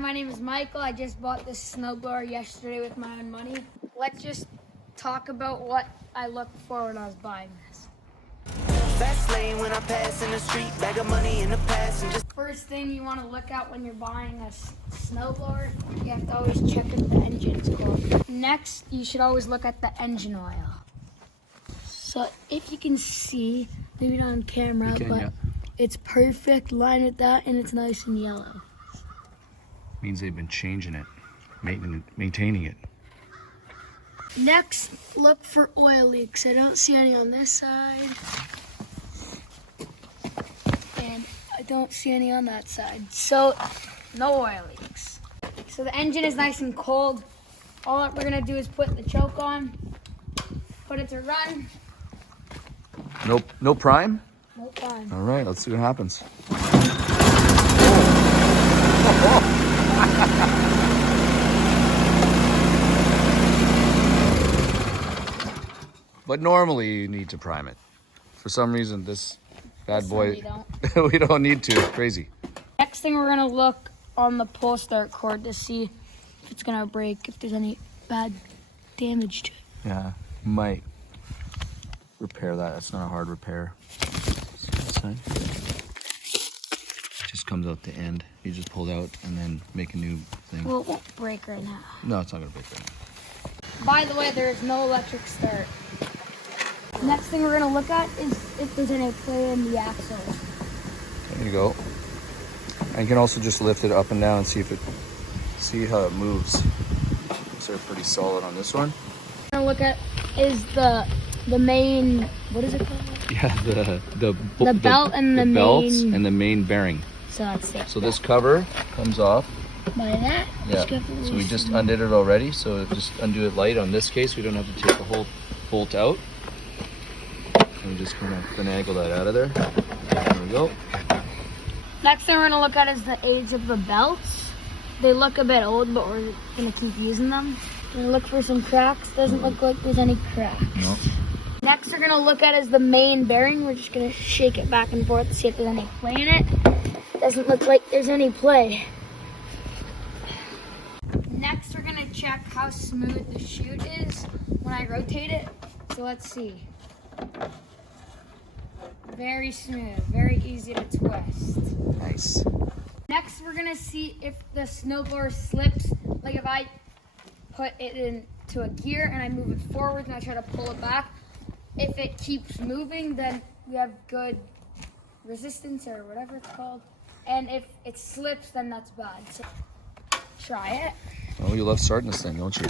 my name is Michael. I just bought this snowblower yesterday with my own money. Let's just talk about what I looked for when I was buying this. Fast lane when I pass in the street, bag of money in the passenger. First thing you want to look at when you're buying a snowblower, you have to always check if the engine's cold. Next, you should always look at the engine oil. So if you can see, maybe not on camera, but it's perfect line with that, and it's nice and yellow. Means they've been changing it, maintaining it. Next, look for oil leaks. I don't see any on this side. And I don't see any on that side. So, no oil leaks. So the engine is nice and cold. All we're gonna do is put the choke on, put it to run. No prime? No prime. All right, let's see what happens. But normally you need to prime it. For some reason, this bad boy, we don't need to. It's crazy. Next thing, we're gonna look on the pull start cord to see if it's gonna break, if there's any bad damage to it. Yeah, might repair that. That's not a hard repair. Just comes out the end. You just pull it out and then make a new thing. Well, it won't break right now. No, it's not gonna break right now. By the way, there is no electric start. Next thing we're gonna look at is if there's any play in the axles. There you go. And you can also just lift it up and down and see see how it moves. So they're pretty solid on this one. What we're gonna look at is the main, what is it called? Yeah, the belt and the belts main, and the main bearing. So that's it. So this cover comes off. By that. Yeah. So we just undid it already. So just undo it light. On this case, we don't have to take the whole bolt out. And we just kind of finagle that out of there. There we go. Next thing we're gonna look at is the age of the belts. They look a bit old, but we're gonna keep using them. We're gonna look for some cracks. Doesn't look like there's any cracks. No. Next we're gonna look at is the main bearing. We're just gonna shake it back and forth to see if there's any play in it. Doesn't look like there's any play. Next we're gonna check how smooth the chute is when I rotate it. So let's see. Very smooth, very easy to twist. Nice. Next, we're gonna see if the snowblower slips. Like if I put it into a gear and I move it forward and I try to pull it back, if it keeps moving, then we have good resistance or whatever it's called. And if it slips, then that's bad. So try it. Oh, you love starting this thing, don't you?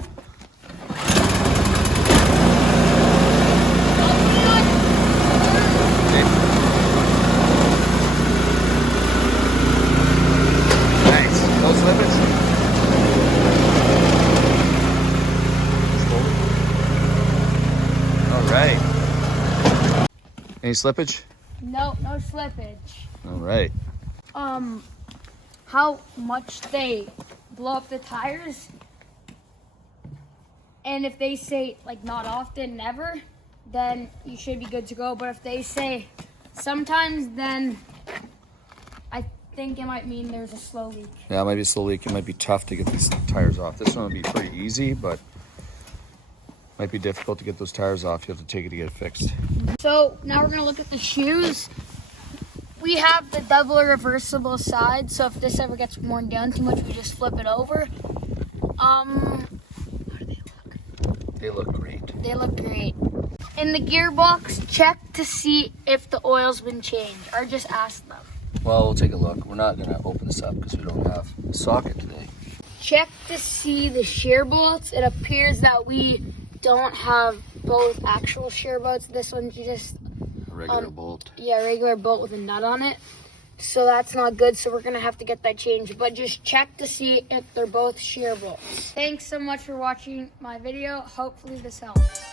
Any slippage? No slippage. All right. How much they blow up the tires, and if they say like not often, never, then you should be good to go. But if they say sometimes, then I think it might mean there's a slow leak. Yeah, it might be a slow leak. It might be tough to get these tires off. This one would be pretty easy, but might be difficult to get those tires off. You have to take it to get it fixed. So now we're gonna look at the shoes. We have the double reversible side, so if this ever gets worn down too much, we just flip it over. How do they look? They look great. They look great. In the gearbox, check to see if the oil's been changed, or just ask them. Well, we'll take a look. We're not gonna open this up because we don't have a socket today. Check to see the shear bolts. It appears that we don't have both actual shear bolts. This one's just A regular bolt. Yeah, a regular bolt with a nut on it. So that's not good, so we're gonna have to get that changed. But just check to see if they're both shear bolts. Thanks so much for watching my video. Hopefully this helps.